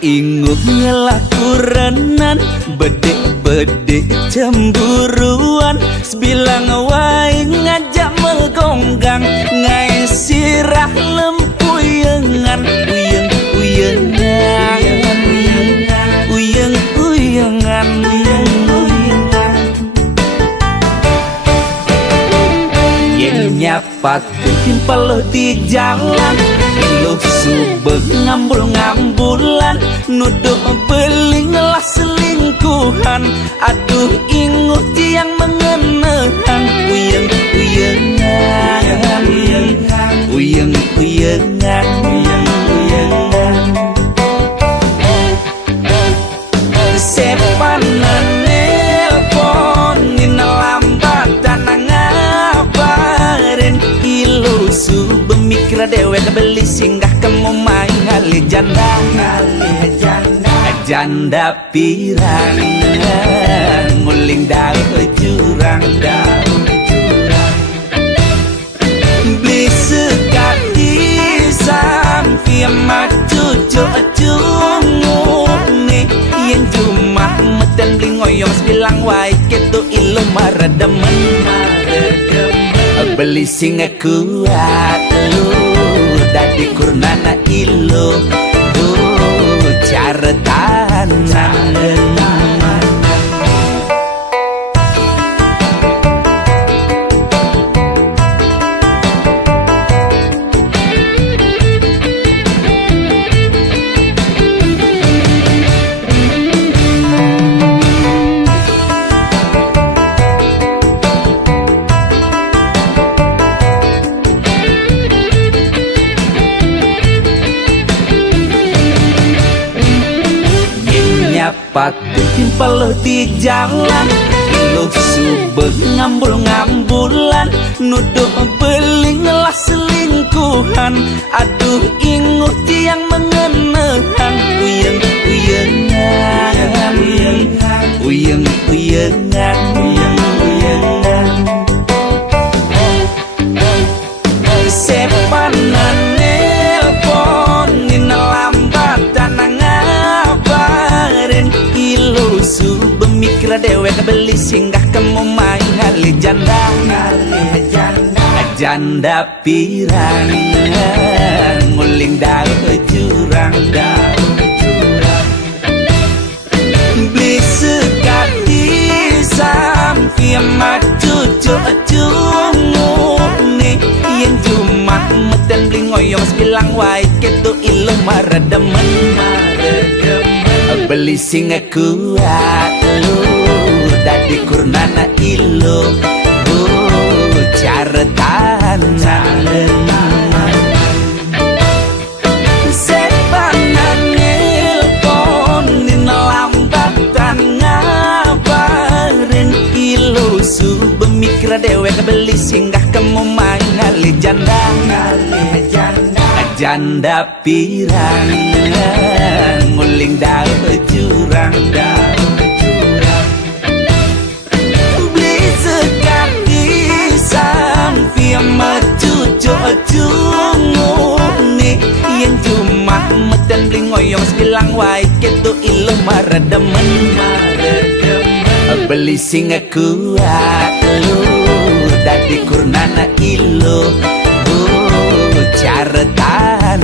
Ingut ngelaku renan bedek-bedek cemburuan sebilang wae ngajak megonggang ngai sirah lempuyengan uyeng-uyengan uyeng-uyengan yen nyapat timpal di jalan lu subeng ngambul-ngambulan nuduh beling lah selingkuhan aduh ingut yang mengenahan uyeng-uyengan uyeng-uyengan sepanan nelponin lambatan ngabarin ilu subeng mikir dewek beli singgah kamu main ngali janda pirang nguling daun jurang beli sekati sampai maju cungu nih yang cuma medan beli ngoyong bilang wae ketu ilu marademen beli singa kuat lu dadi kurnana ilu caretan pati timpal di jalan lu subeng ngambul-ngambulan nuduh beling lah selingkuhan aduh ingut yang mengenahan uyeng-uyengan uyeng-uyengan sepanan nelponin lambatan ngabarin ilu subeng mikir dewek beli singgah kamu main ngali janda pirang nguling daun jurang beli sekati sampai maju cungu nih yang cuma medan beli ngoyong bilang wae ketu ilu marademen beli singa kuat lu dadi kurnana ilu caretan sepanan nelponin lambatan ngabarin ilu subeng mikir dewek beli singgah kamu main ngali janda pirang nguling daun jurang beli sekali sampai maju cungu nih yang cuma medan beli ngoyong bilang wae ketu ilu marademen beli singa kuat lu dadi kurnana ilu caretan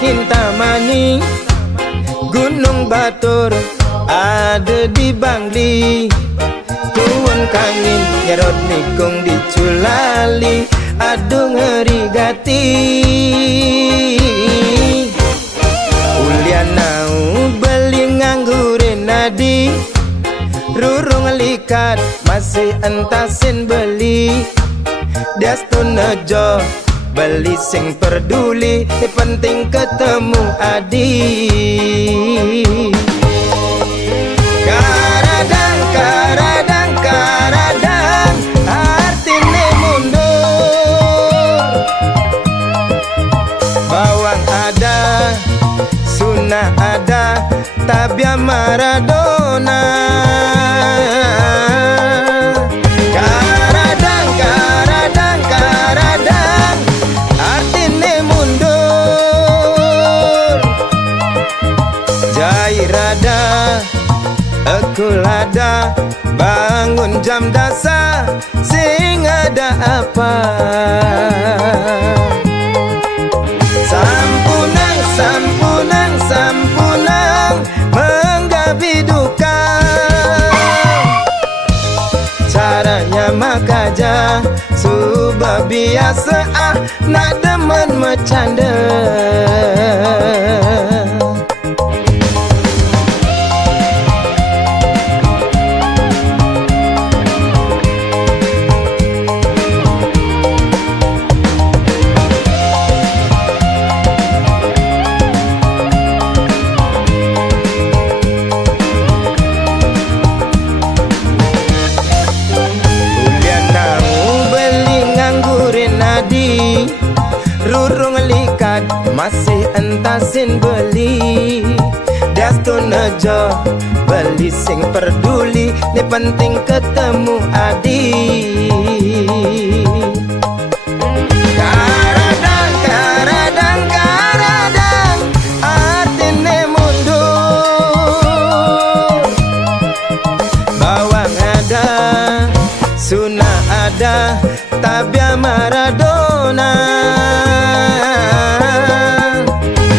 Kintamani Gunung Batur ada di Bangli, Tuan Kangin nyerot nikung di Culali, aduh ngeri gati. Ulianau beli nganggurin nadi, rurung likat masih entasin beli. Dastu nejo beli sing peduli, penting ketemu adi. Karadang, karadang, karadang, artine mundur. Bawang ada, sunnah ada, tabia Maradona. Karadang, karadang, karadang, artine mundur. Jairada, ekulada, bangun jam dasar, sing ada apa? Sampunang, sampunang, sampunang, menggabi duka. Caranya makaja, subah biasa nak demen bercanda. Rurung likat masih entasin beli. Dastu nejo beli sing peduli, ni penting ketemu adi. Karadang, karadang, karadang, artine mundur. Bawang ada, sunnah ada, tabia Maradona.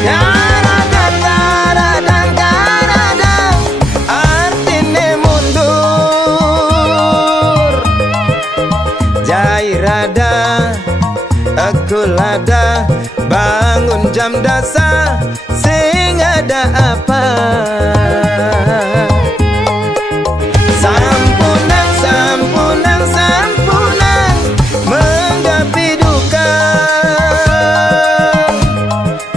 Karadang, karadang, karadang, artine mundur. Jairada, ekulada, bangun jam dasar, sing ada apa? Sampunang, sampunang, sampunang, menggapi duka.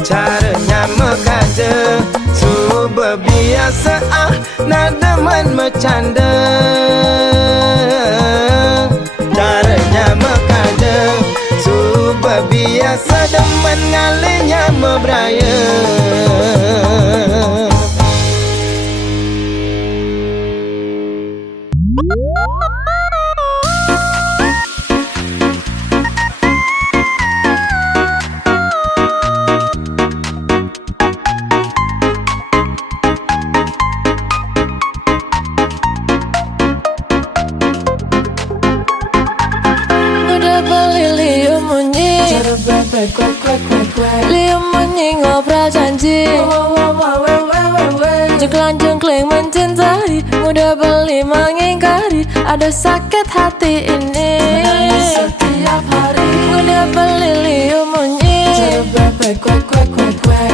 Caranya mekaje, subah biasa nak demen bercanda. Caranya mekaje, subah biasa demen ngalinya mebraya. Ngobrol janji, jengklang-jengkling mencintai, mudah beli mengingkari, ada sakit hati ini. Menangis setiap hari, mudah beli liu munyi,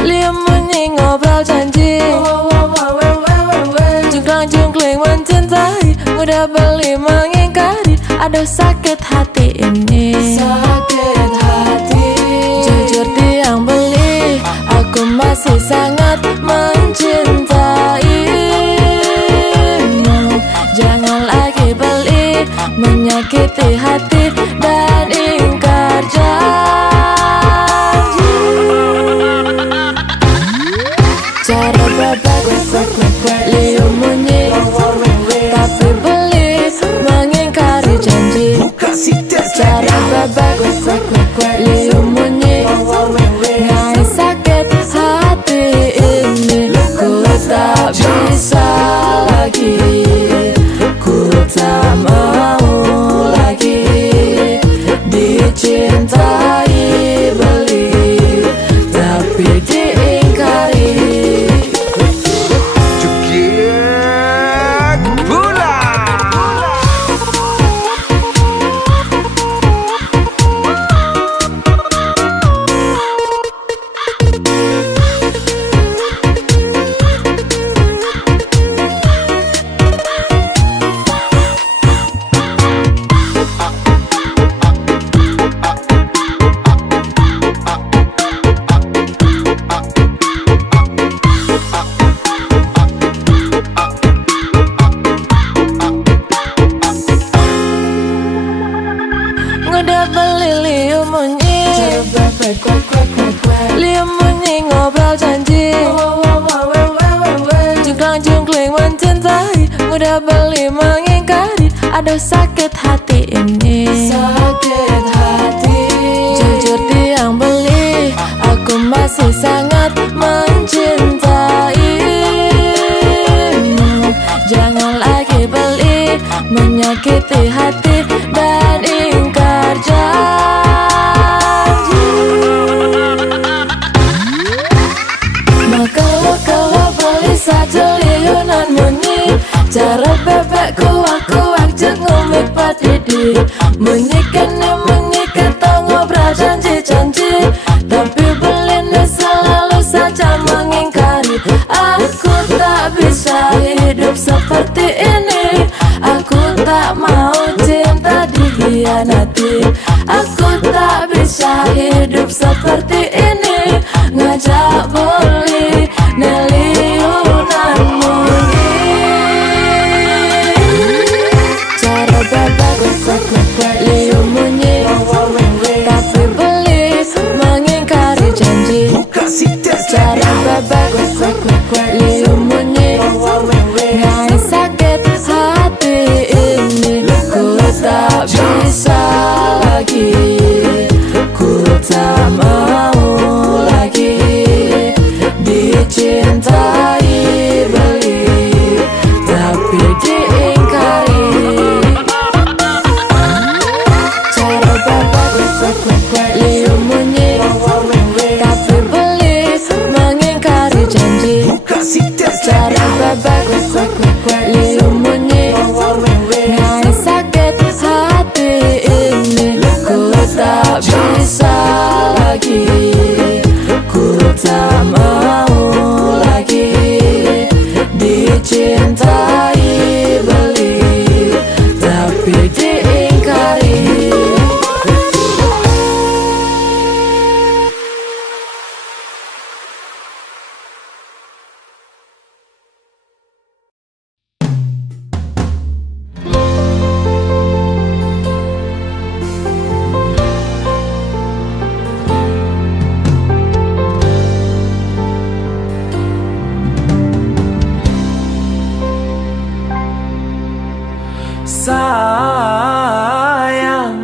liu munyi ngobrol janji, jengklang-jengkling mencintai, mudah beli mengingkari, ada sakit hati ini. Sakit hati, jujur tiang beli, aku masih sangat mencintaimu. Jangan lagi beli, menyakiti hati dan ingkar janji. Cara babak liu munyi, tapi beli mengingkari janji. Cara babak liu munyi, ngai sakit hati ini. Ku tak bisa lagi, ku tak mau lagi dicintai beli, tapi diingkari. mudah beli mengingkari. Aduh sakit hati ini, sakit hati. Jujur dia yang beli, aku masih sangat mencintai. Jangan lagi beli, menyakiti hati dan ingkar janji. Kalau beli saja liunan munyi, cara bebek kuak-kuak jeng ngomik padidi. Menyikan ngobrol janji-janji, tapi belinya selalu saja mengingkari. Aku tak bisa hidup seperti ini, aku tak mau cinta dikhianati. Aku tak bisa hidup seperti ini, ngajak beli neliunan munyi. Cara bebek liu munyi, tapi beli mengingkari janji. Cara bebek liu munyi, ngai sakit hati ini. Ku tak bisa lagi, ku tak mau lagi dicintai beli, tapi diingkari. Cara bebek liu munyi, tapi beli mengingkari janji. Cara bebek liu munyi, ngai sakit hati ini. Ku tak bisa lagi, ku tak mau lagi dicintai beli, tapi diingkari. Sayang,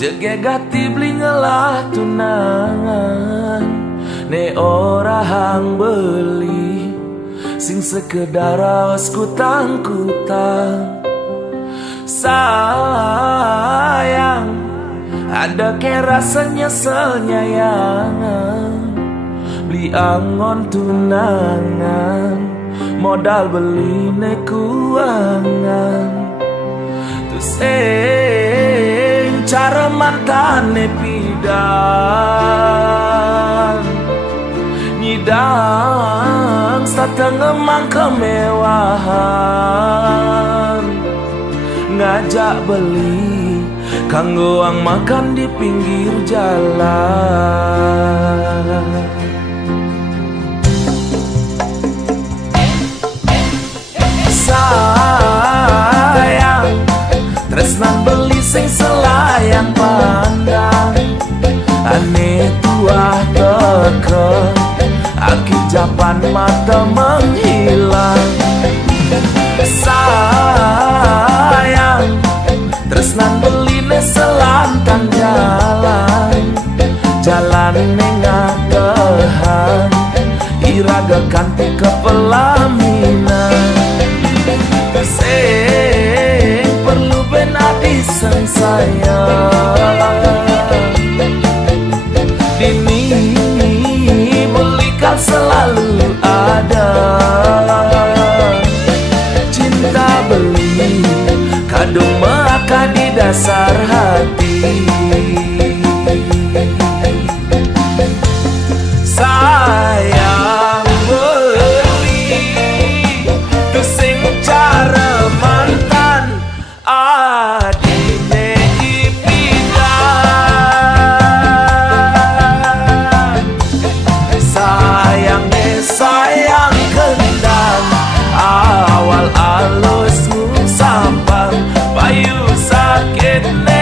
jegegati beli ngelah tunangan. Ne ora hang beli, sing sekedar awas kutang-kutang. Sayang, ada ke rasa nyesel nyayangan. Beli angon tunangan, modal beli ne kuangan. Cara mantan pidan nyidang setengah emang kemewahan. Ngajak beli kanggo ang makan di pinggir jalan. Sayang, tresnan beli sing selayang pandang. Aneh tuah teke, akhir japan mata menghilang. Sayang, tresnan beli ne selantang jalan. Jalan nengakehan, iraga kanti ke pelaminan. Sing perlu benadi sang sayang, dini belikan selalu ada. Cinta beli kadung maka di dasar hati. Sayang beli tu sing cara mantan adine ipidan. Sayang kendang, awal alus sampang payu sakit ne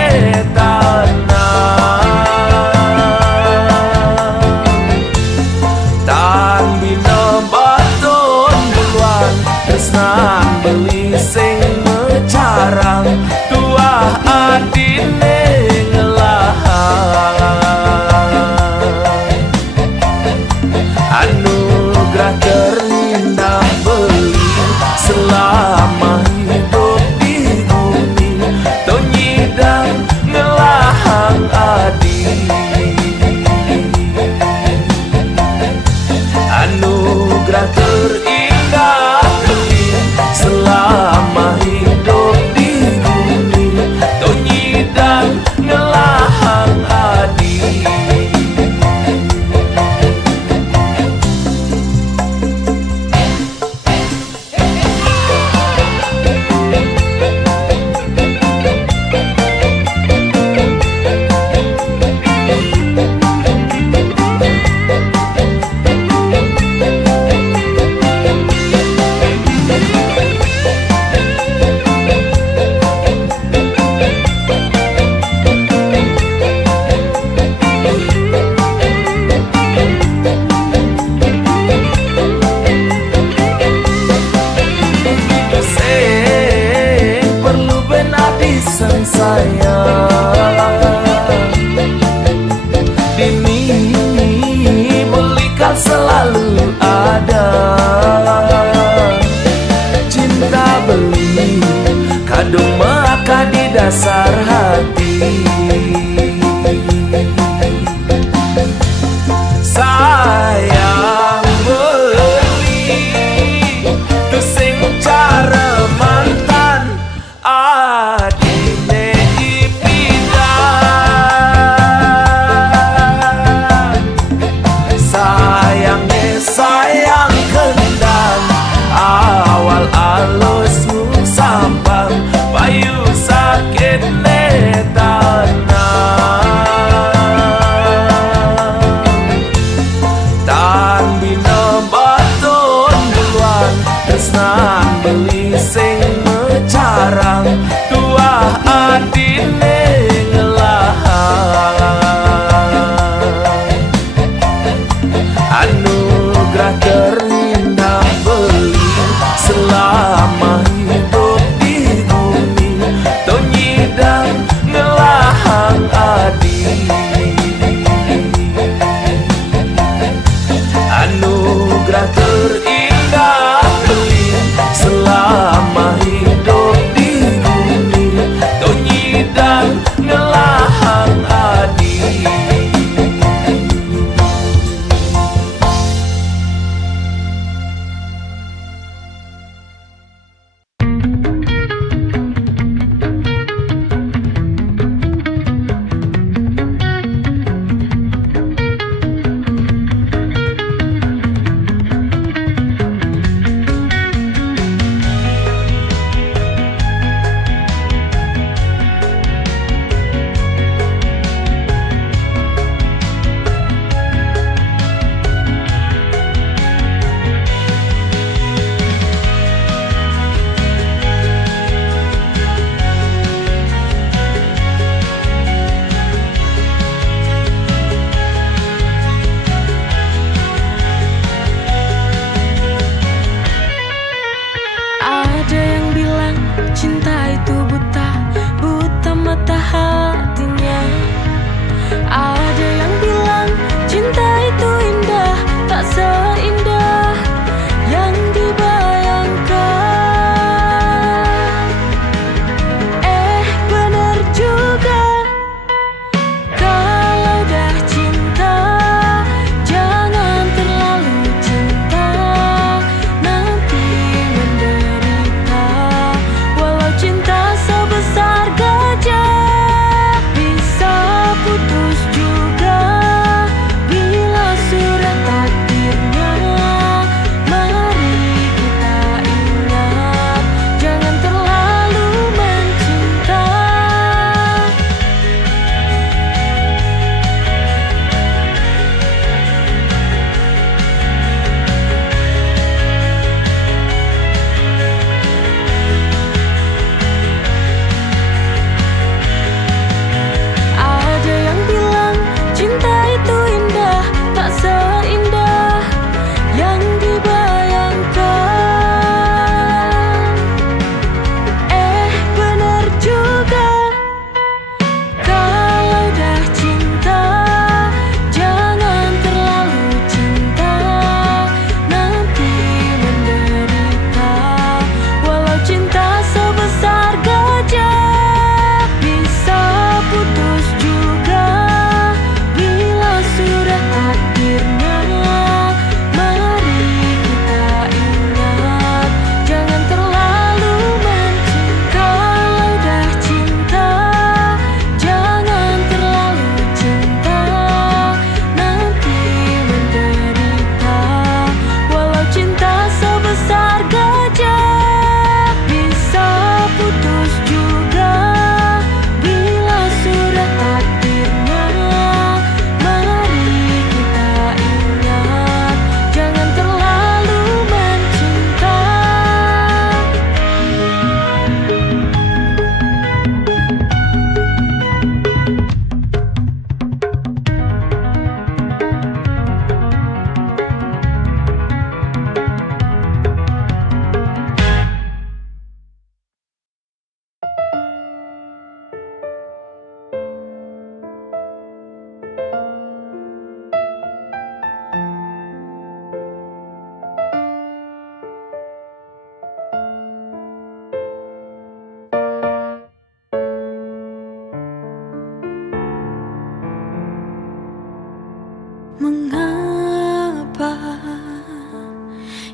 cinta terindah selama hidup di bumi. Tonyi dan ngelahang adi. Sang sayang Dini belikan selalu ada. Cinta beli kadung maka di dasar hati. Sayang beli tu sing cara mantan adine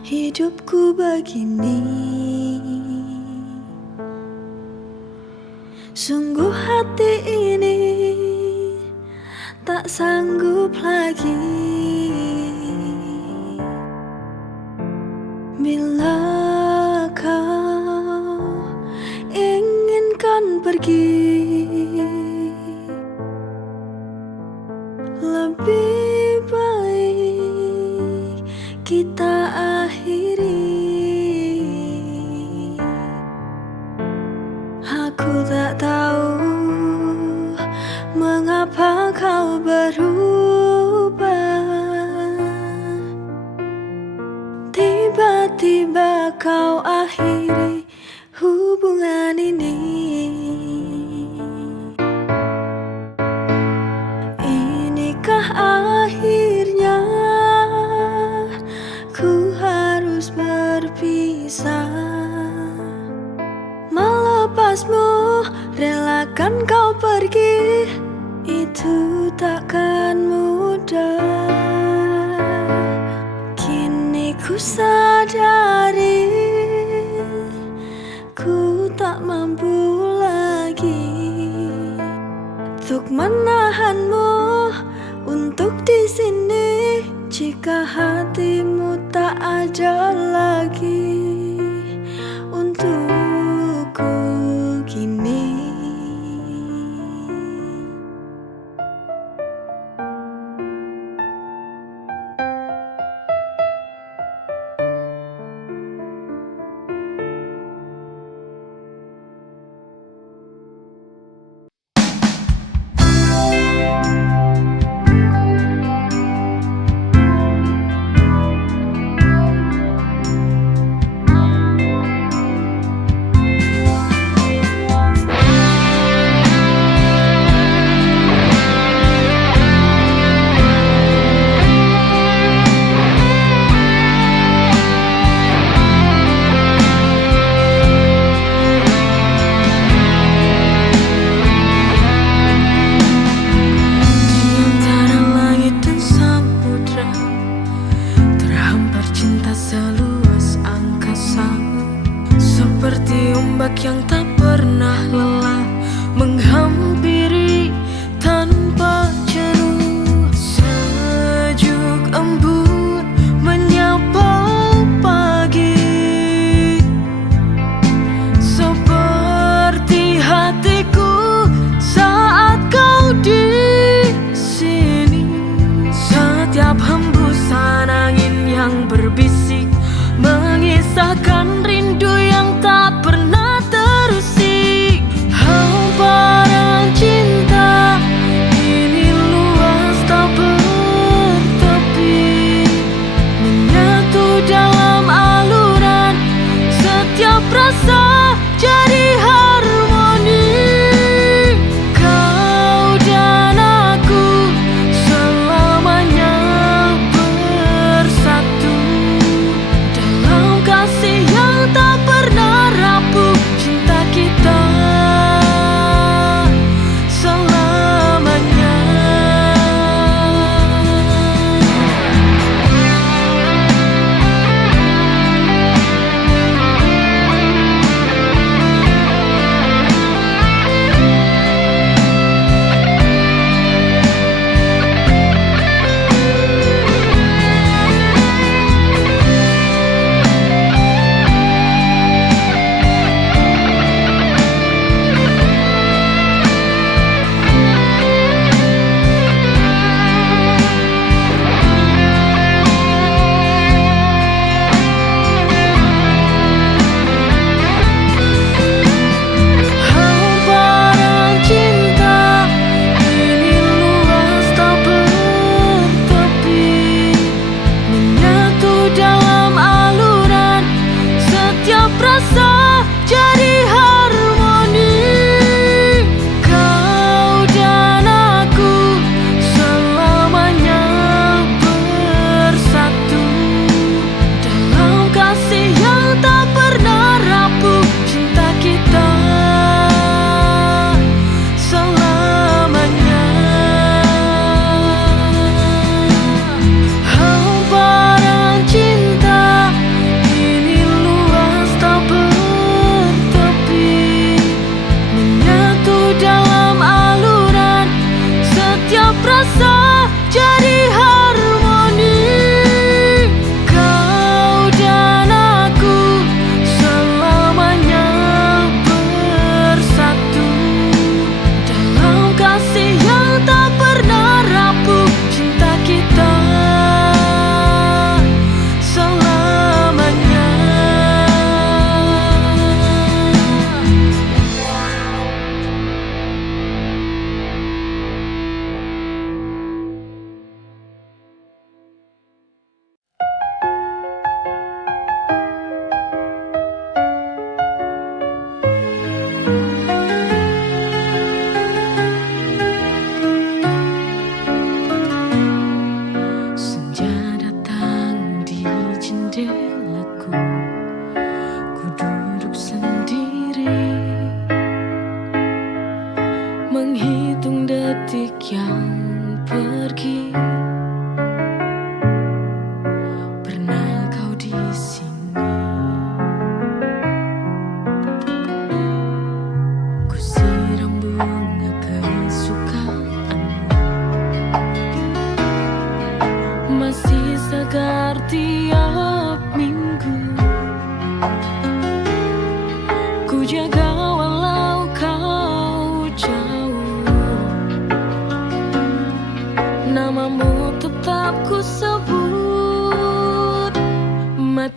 hidupku begini. Sungguh hati ini tak sanggup lagi. Bila kau inginkan pergi, lebih baik kita akhiri. Aku tak tahu mengapa kau berubah. Tiba-tiba kau akhiri hubungan ini. Inikah akhirnya ku harus berpisah? Melepasmu, relakan kau pergi, itu takkan mudah. Kini ku sadari ku tak mampu lagi untuk menahanmu untuk di sini. Jika hatimu tak ada lagi untukku kini. Seperti ombak yang tak pernah lelah menghampiri tanpa jenuh. Sejuk embun menyapa pagi, seperti hatiku saat kau di sini. Setiap hembusan angin yang berbisik mengisahkan rindu yang tak pernah terusik. Hamparan cinta ini luas tak bertepi, menyatu dalam aluran setiap rasa jadi harmoni. Kau dan aku selamanya bersatu dalam kasih yang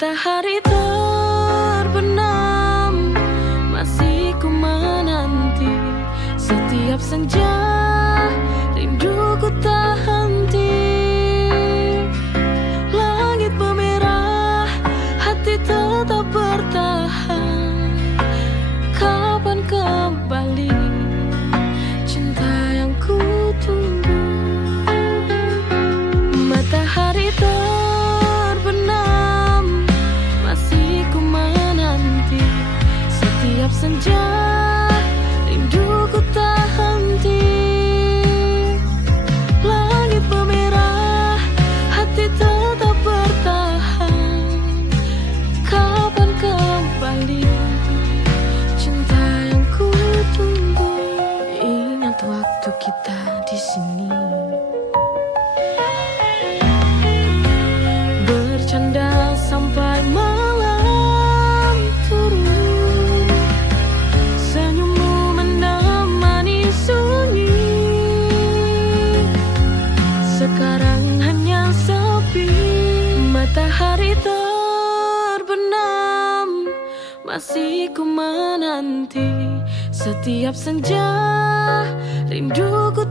Matahari terbenam, masih ku menanti. Setiap senja, rinduku tak henti. Langit memerah, hati tetap bertahan. Kapan kembali cinta yang ku tunggu? Matahari terbenam, masih ku menanti. Setiap senja, rinduku tak henti. Langit memerah, hati tetap bertahan. Kapan kembali cinta yang ku tunggu? Ingat waktu kita di sini, bercanda sampai malam turun. Senyummu menemani sunyi. Sekarang hanya sepi. Matahari terbenam, masih ku menanti. Setiap senja, rinduku